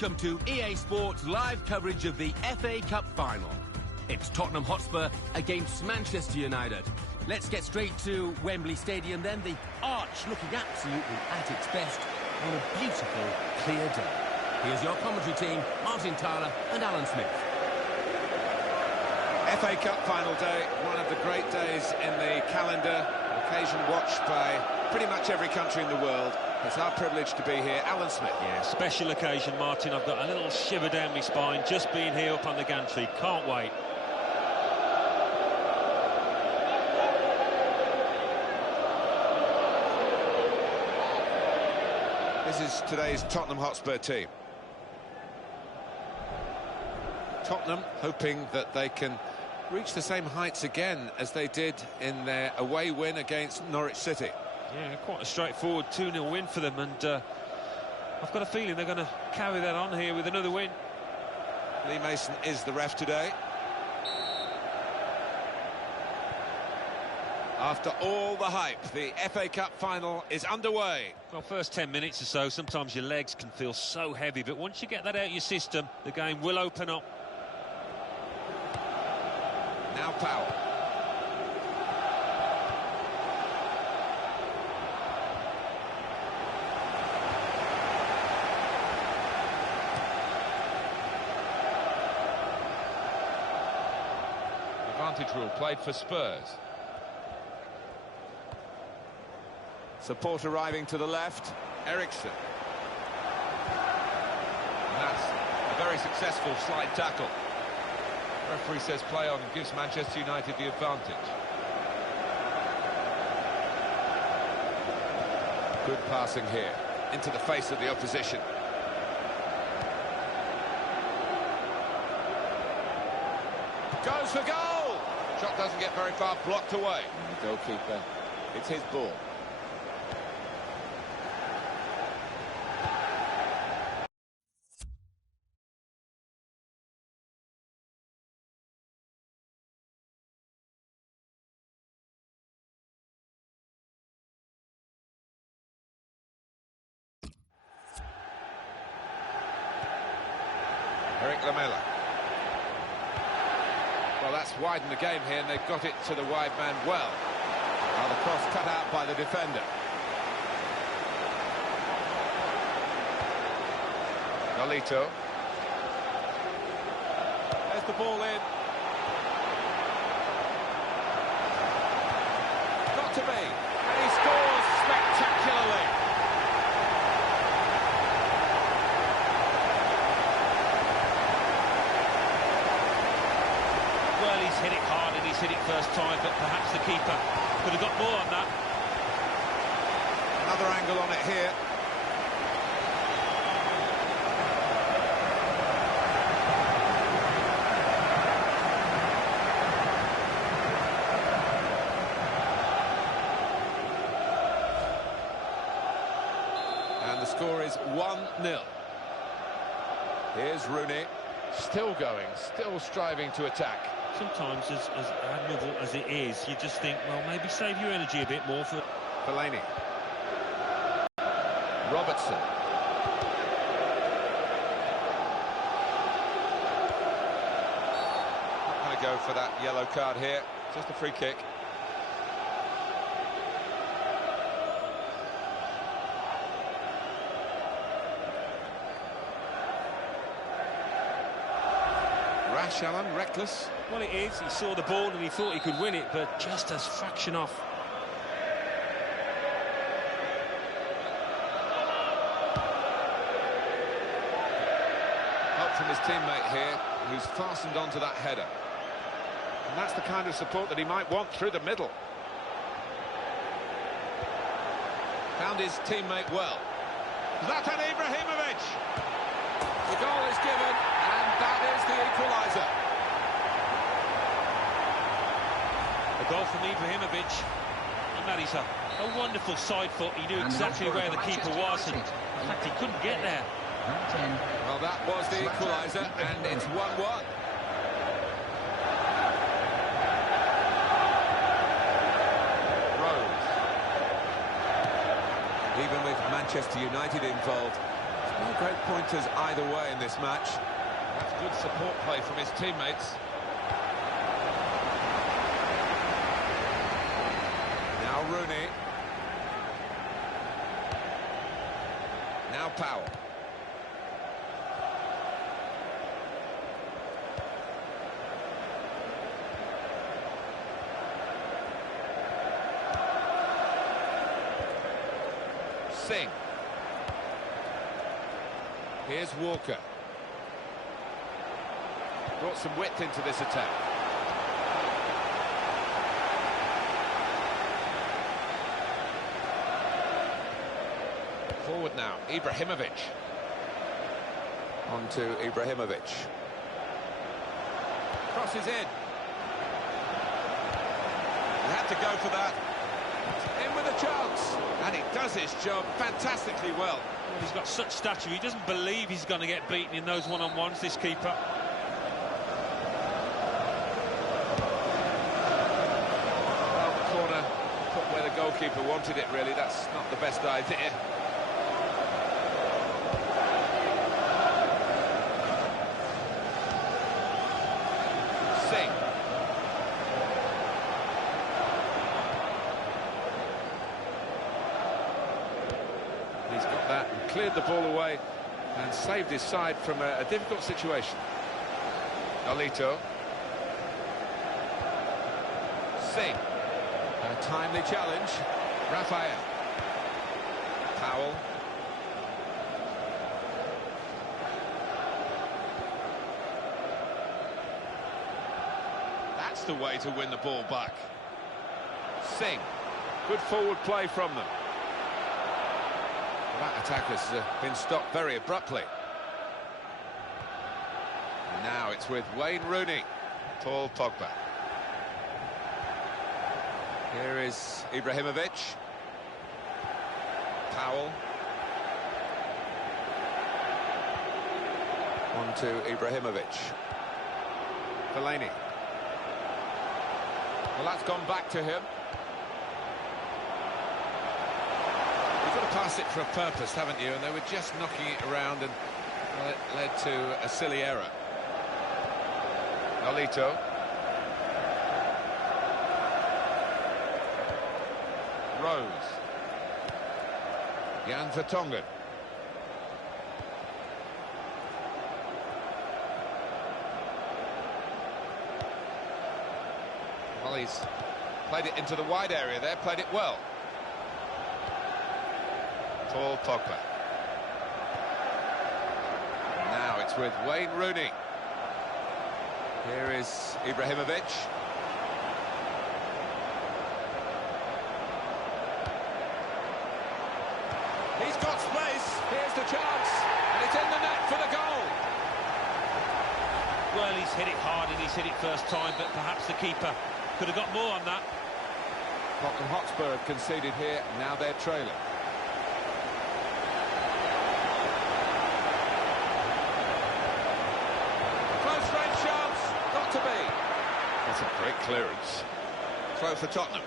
Welcome to EA Sports live coverage of the FA Cup final. It's Tottenham Hotspur against Manchester United. Let's get straight to Wembley Stadium then. The arch looking absolutely at its best on a beautiful, clear day. Here's your commentary team, Martin Tyler and Alan Smith. FA Cup final day, one of the great days in the calendar, an occasion watched by pretty much every country in the world. It's our privilege to be here. Alan Smith. Yeah, special occasion, Martin. I've got a little shiver down my spine just being here up on the gantry. Can't wait. This is today's Tottenham Hotspur team. Tottenham hoping that they can reach the same heights again as they did in their away win against Norwich City. Yeah, quite a straightforward 2-0 win for them, and I've got a feeling they're going to carry that on here with another win. Lee Mason is the ref today. After all the hype, the FA Cup final is underway. Well, first 10 minutes or so, sometimes your legs can feel so heavy, but once you get that out of your system, the game will open up. Now Powell. Advantage rule played for Spurs. Support arriving to the left. Eriksson. And that's a very successful slide tackle. Referee says play on and gives Manchester United the advantage. Good passing here. Into the face of the opposition. Goes for goal! Shot doesn't get very far, blocked away. The goalkeeper, it's his ball. Eric Lamela. Well, that's widened the game here, and they've got it to the wide man well. Now the cross cut out by the defender. Nolito. There's the ball in. Got to be. And he scores spectacularly. Well, he's hit it hard and he's hit it first time, but perhaps the keeper could have got more on that. Another angle on it here. And the score is 1-0. Here's Rooney. Still going, still striving to attack. Sometimes, as admirable as it is, you just think, well, maybe save your energy a bit more for... Fellaini. Robertson. Not going to go for that yellow card here. Just a free kick. Rash, Alan, reckless. Well, it is. He saw the ball and he thought he could win it, but just a fraction off. Help from his teammate here, who's fastened onto that header. And that's the kind of support that he might want through the middle. Found his teammate well. Zlatan Ibrahimovic! The goal is given, and that is the equaliser. A goal from Ibrahimovic, and that is a wonderful side foot. He knew exactly where the keeper was, and in fact he couldn't get there. Well, that was the equaliser, and it's 1-1. Rose. Even with Manchester United involved, No great pointers either way in this match. That's good support play from his teammates. Now Rooney. Now Powell. Singh. Here's Walker. Brought some width into this attack. Forward now, Ibrahimovic. On to Ibrahimovic. Crosses in. He had to go for that. In with a chance. And he does his job fantastically well. He's got such stature, he doesn't believe he's going to get beaten in those one-on-ones, this keeper. Well, the corner put where the goalkeeper wanted it, really. That's not the best idea. Singh. He's got that and cleared the ball away and saved his side from a difficult situation. Nolito. Singh. A timely challenge. Raphael. Powell. That's the way to win the ball back. Singh. Good forward play from them. That attack has been stopped very abruptly. Now it's with Wayne Rooney. Paul Pogba. Here is Ibrahimovic. Powell. On to Ibrahimovic. Fellaini. Well, that's gone back to him. You've got to pass it for a purpose, haven't you? And they were just knocking it around, and well, it led to a silly error. Nolito. Rose. Jan Vertonghen. Well, he's played it into the wide area there, played it well. Paul Pogba. Now it's with Wayne Rooney. Here is Ibrahimovic. He's got space. Here's the chance. And it's in the net for the goal. Well, he's hit it hard and he's hit it first time, but perhaps the keeper could have got more on that. Tottenham Hotspur have conceded here. Now they're trailing. Close range chance. Got to be. That's a great clearance. Throw for Tottenham.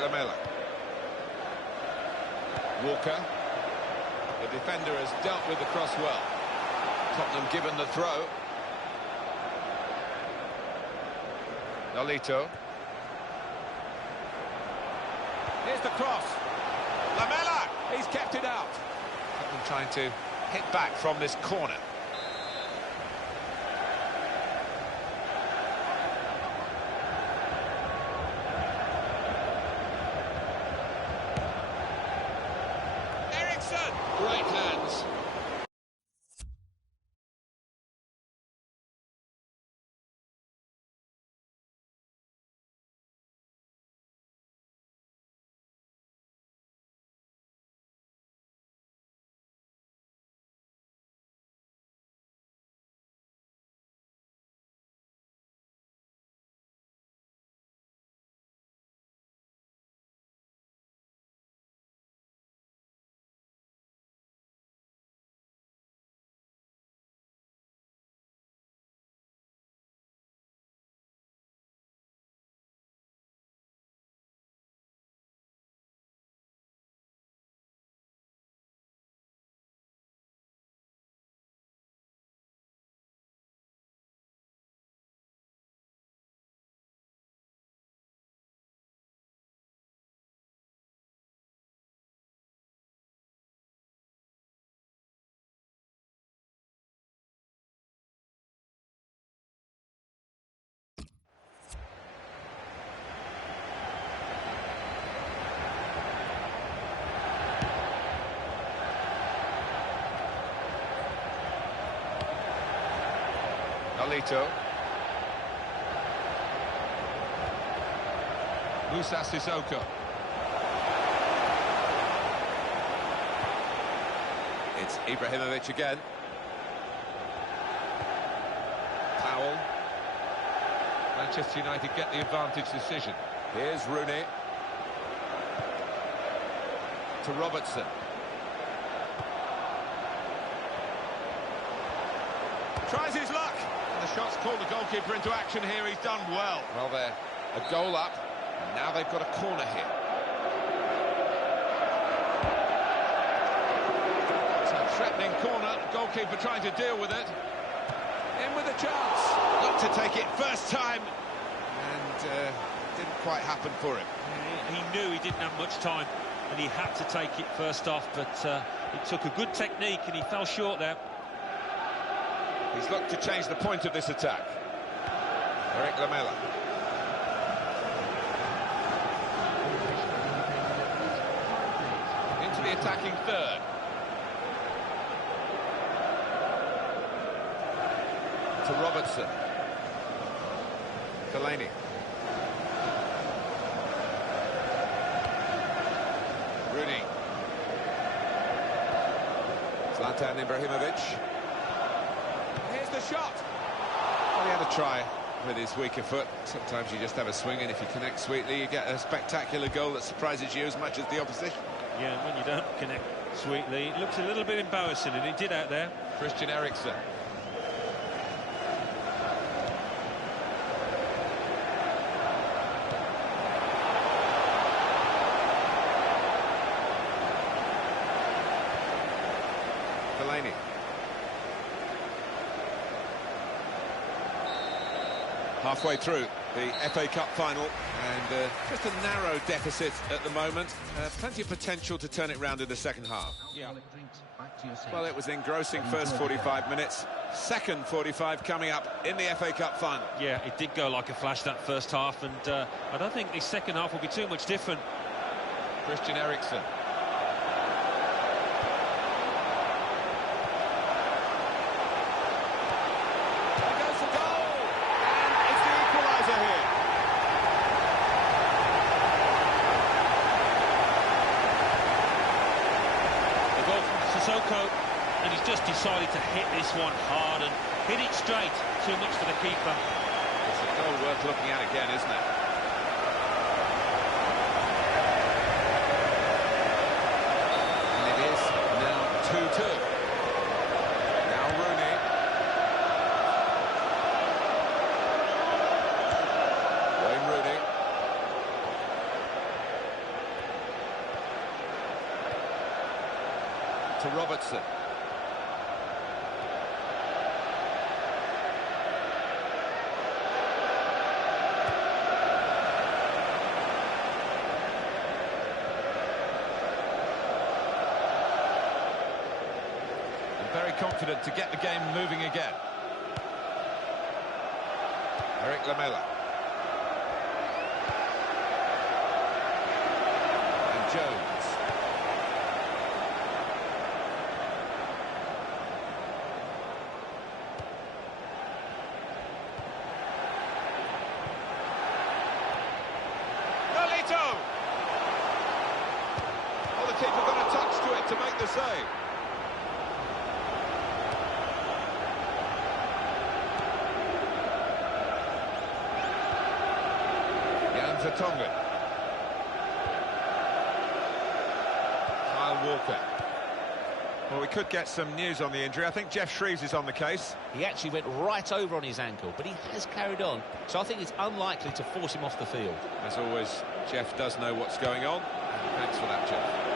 Lamela. Walker. The defender has dealt with the cross well. Tottenham given the throw. Nolito. Here's the cross. Lamela! He's kept it out. Tottenham trying to hit back from this corner. Great hands. Nolito. Musa Sissoko. It's Ibrahimovic again. Powell. Manchester United get the advantage decision. Here's Rooney. To Robertson. Tries his luck. And the shot's called the goalkeeper into action here. He's done well. Well, they're a goal up, and now they've got a corner here. It's a threatening corner. Goalkeeper trying to deal with it. In with a chance. Looked to take it first time, and didn't quite happen for him. He knew he didn't have much time, and he had to take it first off, but it took a good technique, and he fell short there. He's looked to change the point of this attack. Eric Lamela. Into the attacking third. To Robertson. Fellaini. Rooney. Zlatan Ibrahimovic. Here's the shot. Well, he had a try with his weaker foot. Sometimes you just have a swing, and if you connect sweetly, you get a spectacular goal that surprises you as much as the opposition. Yeah, and when you don't connect sweetly, it looks a little bit embarrassing, and he did out there. Christian Eriksen. Fellaini. Halfway through the FA Cup final, and just a narrow deficit at the moment. Plenty of potential to turn it round in the second half. Yeah. Well, it was engrossing first 45 minutes. Second 45 coming up in the FA Cup final. Yeah, it did go like a flash, that first half, and I don't think the second half will be too much different. Christian Eriksen. Sissoko, and he's just decided to hit this one hard and hit it straight. Too much for the keeper. It's a goal worth looking at again, isn't it? And it is now 2-2. Now Rooney. Wayne Rooney. To Robertson. And very confident to get the game moving again. Eric Lamela. And Jones. Well, the keeper got a touch to it to make the save. Jan Vertonghen. Kyle Walker. Well, we could get some news on the injury. I think Jeff Shreves is on the case. He actually went right over on his ankle, but he has carried on, so I think it's unlikely to force him off the field. As always, Jeff does know what's going on. Thanks for that, Jeff.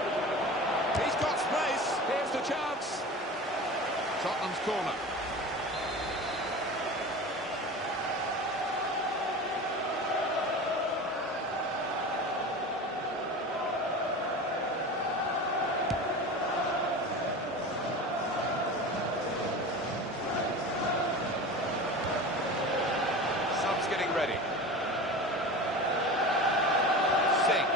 He's got space. Here's the chance. Tottenham's corner. Subs getting ready. Singh.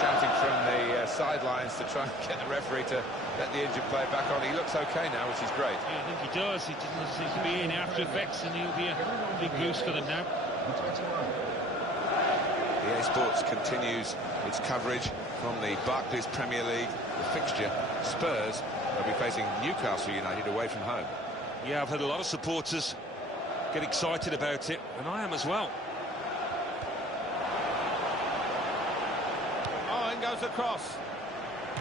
Shouting from the sidelines to try and get the referee to let the injured player back on. He looks okay now, which is great. Yeah, I think he does. He doesn't seem to be in after effects, and he'll be a big boost for them now. EA Sports continues its coverage from the Barclays Premier League. The fixture, Spurs, will be facing Newcastle United away from home. Yeah, I've had a lot of supporters get excited about it, and I am as well. Oh, in goes the cross.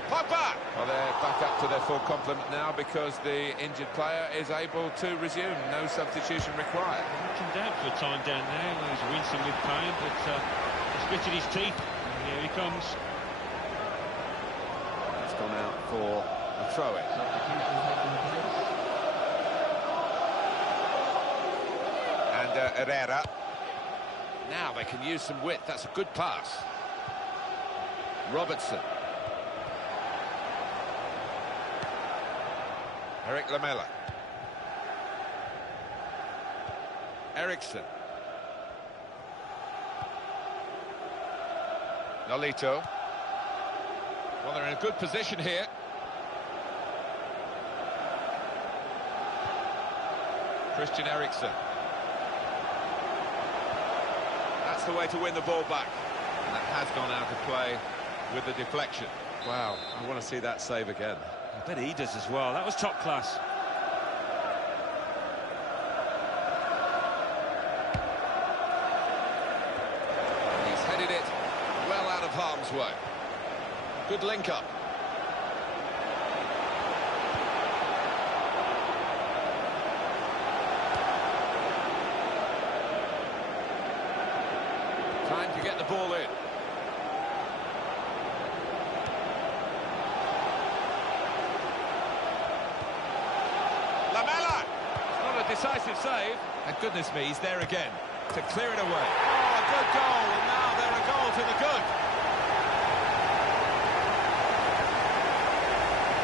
Pogba! Well, they're back up to their full complement now because the injured player is able to resume. No substitution required. Knocked him down for a time down there. He was wincing with pain, but he's gritted his teeth. And here he comes. It's gone out for a throw-in. And Herrera. Now they can use some width. That's a good pass. Robertson. Eric Lamela. Eriksson. Nolito. Well, they're in a good position here. Christian Eriksen. That's the way to win the ball back. And that has gone out of play with the deflection. Wow, I want to see that save again. I bet he does as well. That was top class. He's headed it well out of harm's way. Good link up. Time to get the ball in. Lamela! It's not a decisive save. And goodness me, he's there again to clear it away. Oh, a good goal, and now they're a goal to the good.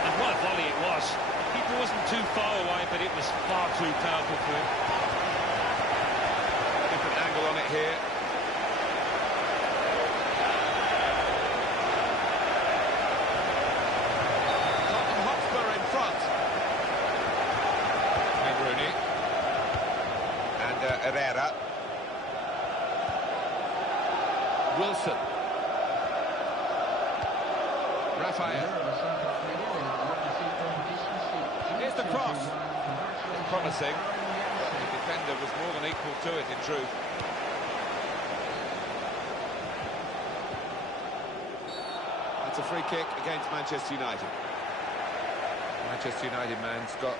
And what a volley it was. The keeper wasn't too far away, but it was far too powerful for him. Different angle on it here. Tottenham Hotspur in front. Rooney. And Herrera. Wilson. Raphael. Here's the cross. It's promising. The defender was more than equal to it, in truth. That's a free kick against Manchester United. Manchester United man, Scott.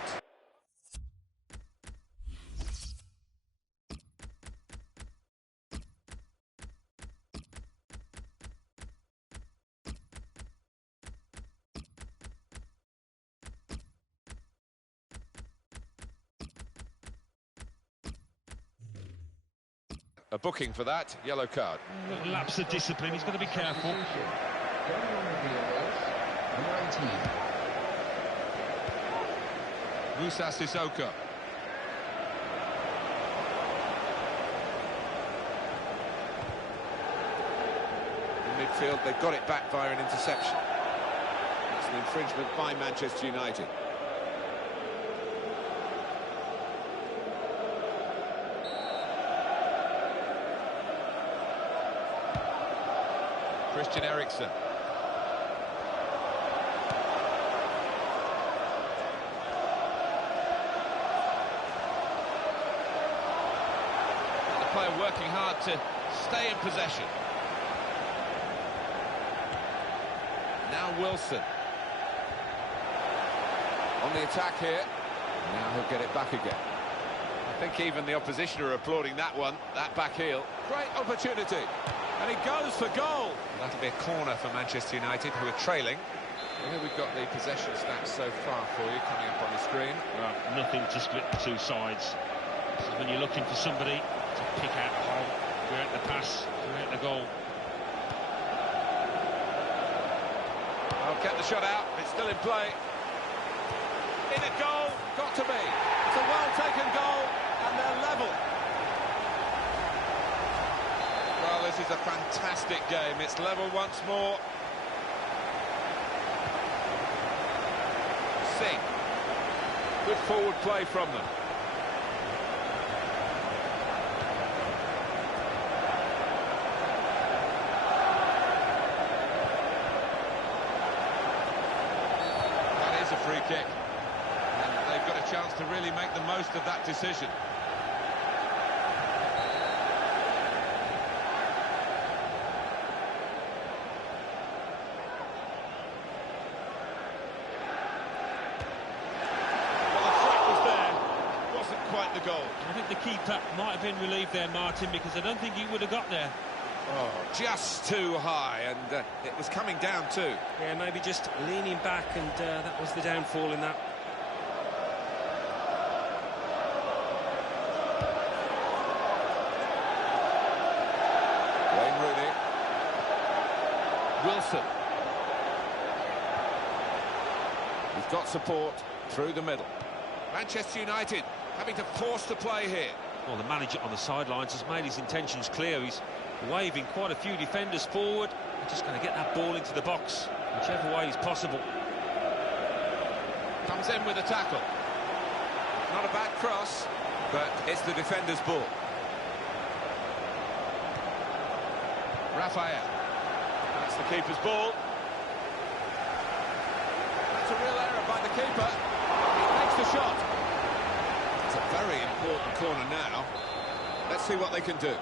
A booking for that, yellow card. A little lapse of discipline, he's got to be careful. Musa Sissoko. In midfield, they've got it back via an interception. That's an infringement by Manchester United. Christian Eriksen. And the player working hard to stay in possession. Now Wilson. On the attack here. Now he'll get it back again. I think even the opposition are applauding that one, that back heel. Great opportunity. And he goes for goal. That'll be a corner for Manchester United, who are trailing. Here we've got the possession stats so far for you, coming up on the screen. Well, nothing to split the two sides. This is when you're looking for somebody to pick out the hole, create the pass, create the goal. I'll get the shot out, it's still in play. In a goal, got to be. It's a well-taken goal, and they're level. Well, this is a fantastic game. It's level once more. Sing. Good forward play from them. That is a free kick. And they've got a chance to really make the most of that decision. Quite the goal. I think the keeper might have been relieved there, Martin, because I don't think he would have got there. Oh, just too high, and it was coming down too. Yeah, maybe just leaning back, and that was the downfall in that. Wayne Rooney. Wilson. He's got support through the middle. Manchester United having to force the play here. Well, the manager on the sidelines has made his intentions clear. He's waving quite a few defenders forward. They're just going to get that ball into the box, whichever way is possible. Comes in with a tackle. Not a bad cross, but it's the defender's ball. Raphael. That's the keeper's ball. That's a real error by the keeper. He makes the shot. It's a very important corner now. Let's see what they can do.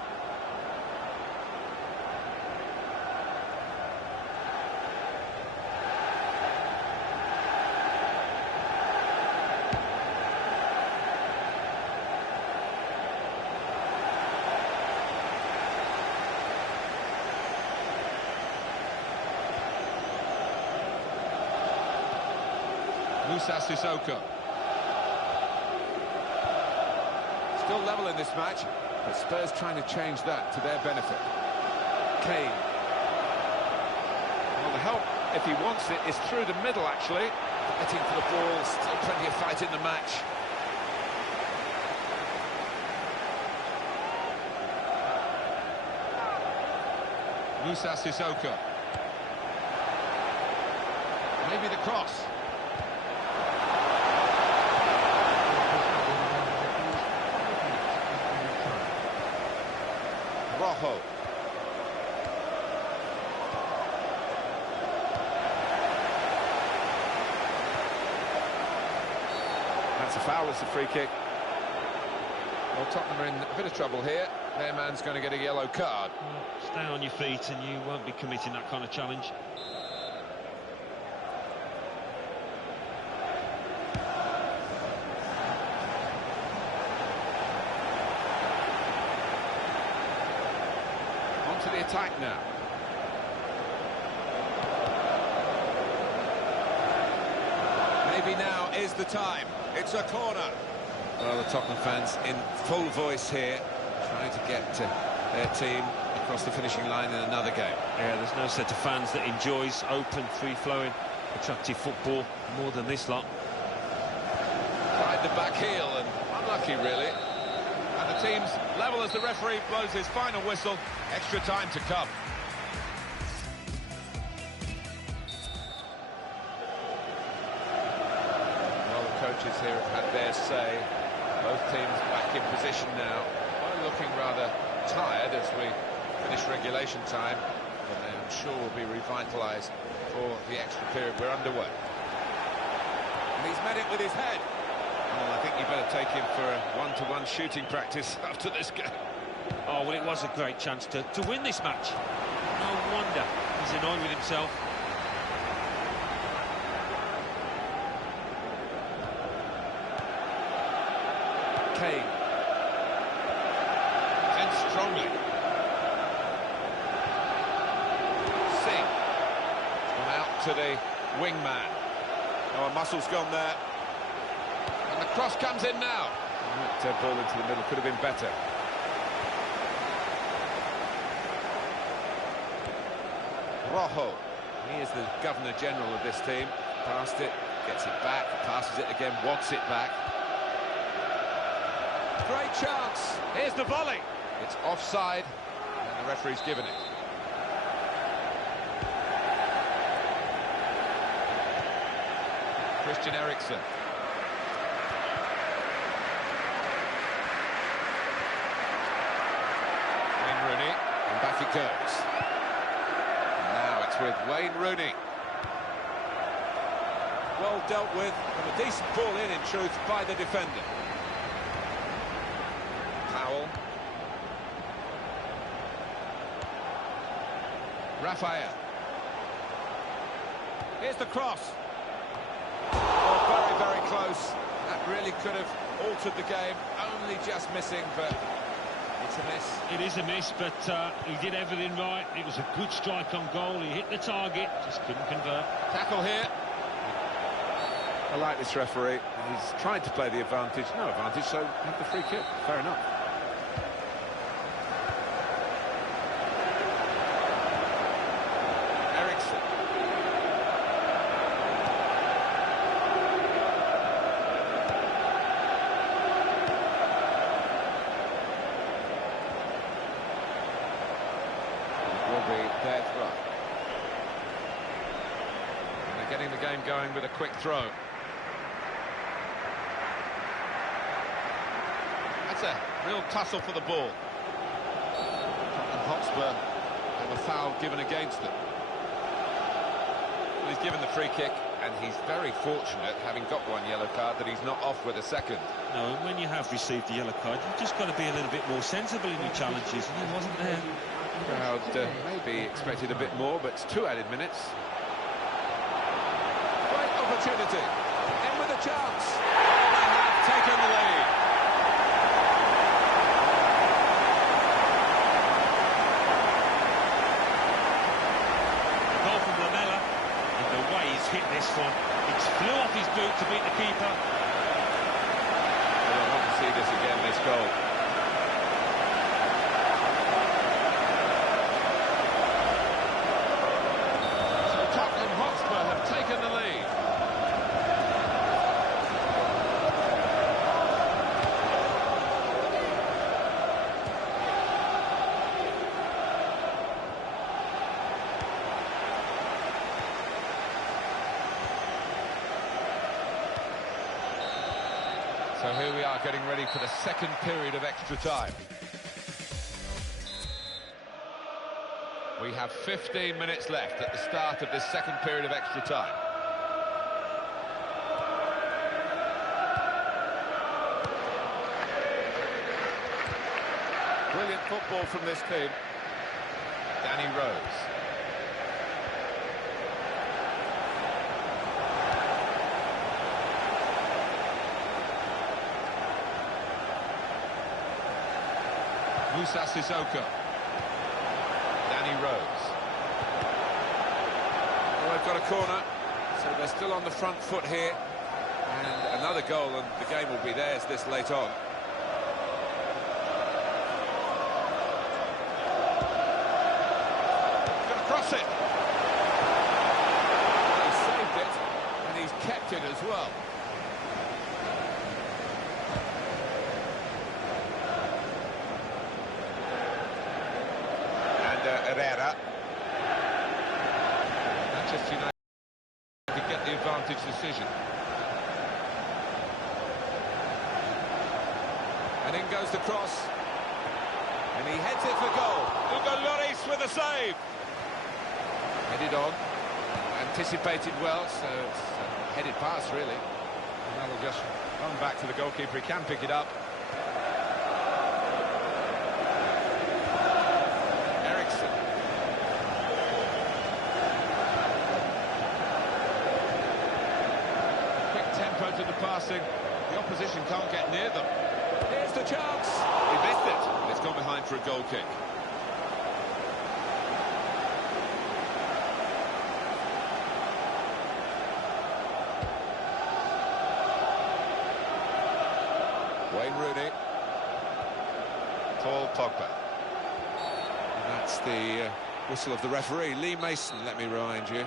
Musa Sissoko. Still level in this match, but Spurs trying to change that to their benefit. Kane. Well, the help, if he wants it, is through the middle, actually. Fighting for the ball, still plenty of fight in the match. Musa Sissoko. Maybe the cross. Rojo. That's a foul, it's a free kick. Well, Tottenham are in a bit of trouble here. Their man's going to get a yellow card. Well, stay on your feet and you won't be committing that kind of challenge. To the attack now. Maybe now is the time. It's a corner. Well, the Tottenham fans in full voice here, trying to get their team across the finishing line in another game. Yeah, there's no set of fans that enjoys open, free-flowing, attractive football more than this lot. Tried the back heel and unlucky, really. And the team's level as the referee blows his final whistle. Extra time to come. Well, the coaches here have had their say. Both teams back in position now. Both looking rather tired as we finish regulation time. But I'm sure will be revitalised for the extra period we're underway. And he's met it with his head. Well, I think you better take him for a one-to-one shooting practice after this game. Oh, well, it was a great chance to win this match. No wonder he's annoyed with himself. Kane. And strongly. Sing. Gone out to the wingman. Oh, a muscle's gone there. And the cross comes in now. That ball into the middle could have been better. Rojo. He is the Governor-General of this team. Passed it, gets it back, passes it again, wants it back. Great chance. Here's the volley. It's offside, and the referee's given it. Christian Eriksen. Wayne Rooney. And back it goes. And now it's with Wayne Rooney. Well dealt with, and a decent ball in truth, by the defender. Powell. Raphael. Here's the cross. Oh, very, very close. That really could have altered the game. Only just missing, but it's a miss. It is a miss, but he did everything right. It was a good strike on goal. He hit the target, just couldn't convert. Tackle here. I like this referee. He's tried to play the advantage. No advantage, so have the free kick. Fair enough. Eriksen. It will be their throw. And they're getting the game going with a quick throw. That's a real tussle for the ball. Tottenham Hotspur have a foul given against them. Well, he's given the free kick, and he's very fortunate, having got one yellow card, that he's not off with a second. No, and when you have received the yellow card, you've just got to be a little bit more sensible in your challenges, and he wasn't there. Crowd maybe expected a bit more, but it's 2 added minutes. Great opportunity. In with a chance. And they have taken the lead. Goal from Lamella, and the way he's hit this one, it's flew off his boot to beat the keeper. I want to see this again, this goal. So Tottenham Hotspur have taken the lead. So here we are getting ready for the second period of extra time. We have 15 minutes left at the start of this second period of extra time. Brilliant football from this team. Danny Rose. Musa Sissoko. Danny Rose. Well, they've got a corner, so they're still on the front foot here. And another goal, and the game will be theirs this late on. Gonna cross it. He saved it, and he's kept it as well. Herrera. Manchester United could get the advantage decision. And in goes the cross. And he heads it for goal. Hugo Lloris with a save. Headed on. Anticipated well, so it's a headed pass, really. And that'll just run back to the goalkeeper. He can pick it up. To the passing, the opposition can't get near them. Here's the chance. He missed it. It's gone behind for a goal kick. Wayne Rooney. Paul Pogba. And that's the whistle of the referee. Lee Mason, let me remind you.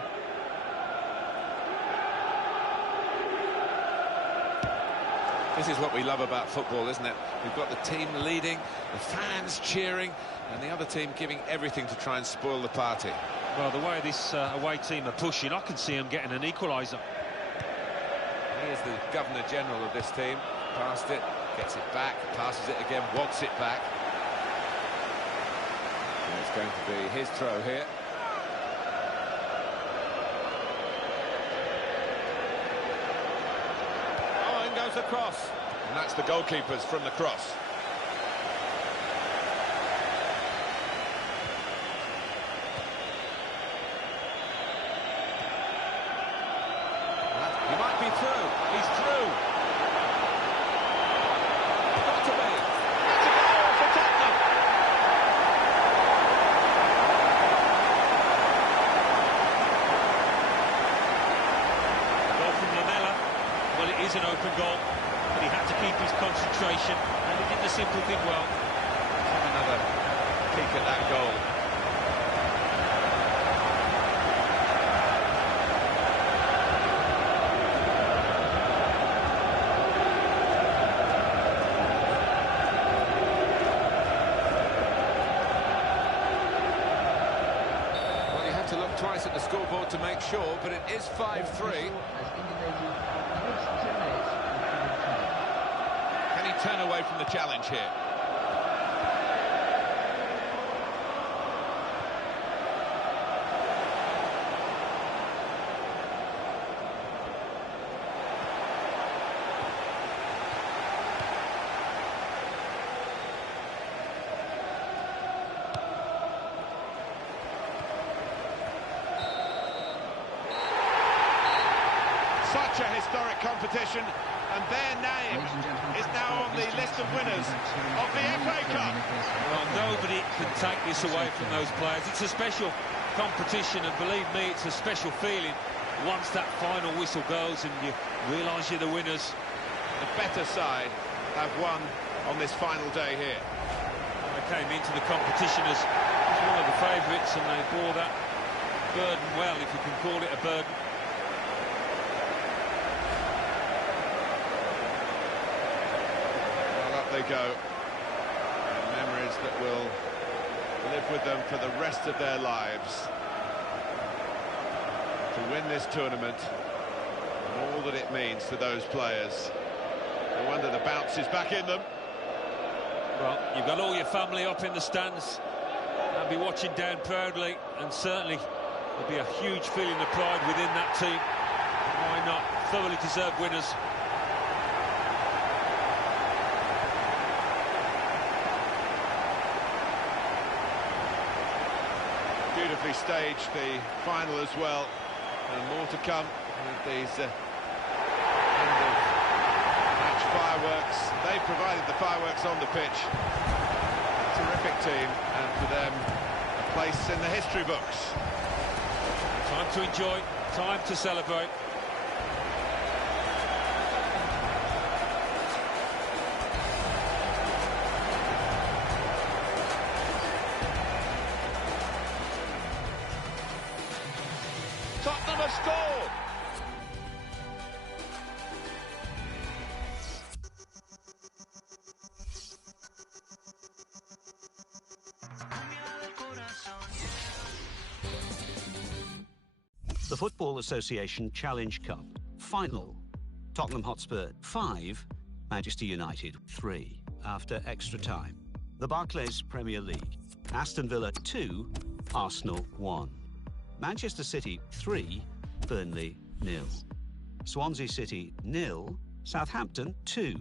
This is what we love about football, isn't it? We've got the team leading, the fans cheering, and the other team giving everything to try and spoil the party. Well, the way this away team are pushing, I can see them getting an equaliser. He is the Governor-General of this team. Passed it, gets it back, passes it again, wants it back. And it's going to be his throw here. Oh, in goes the cross. And that's the goalkeepers from the cross. He might be through. He's through. Got to be. That's a goal for Tottenham. Goal from Lamela. Well, it is an open goal, but he had to keep his concentration, and he did the simple thing well. Have another peek at that goal. To look twice at the scoreboard to make sure, but it is 5-3. Can he turn away from the challenge here? Such a historic competition, and their name is now on the list of winners of the FA Cup. Well, nobody can take this away from those players. It's a special competition, and believe me, it's a special feeling once that final whistle goes and you realise you're the winners. The better side have won on this final day here. They came into the competition as one of the favourites, and they bore that burden well, if you can call it a burden. They go. Memories that will live with them for the rest of their lives. To win this tournament, and all that it means to those players. No wonder the bounce is back in them. Well, you've got all your family up in the stands. They'll be watching down proudly, and certainly there'll be a huge feeling of pride within that team. Why not? Thoroughly deserved winners. Beautifully staged, the final as well, and more to come with these end of match fireworks. They provided the fireworks on the pitch. A terrific team, and for them a place in the history books. Time to enjoy, time to celebrate. Tottenham have scored! The Football Association Challenge Cup final. Tottenham Hotspur 5, Manchester United 3 after extra time. The Barclays Premier League. Aston Villa 2, Arsenal 1. Manchester City 3, Burnley 0. Swansea City 0, Southampton 2.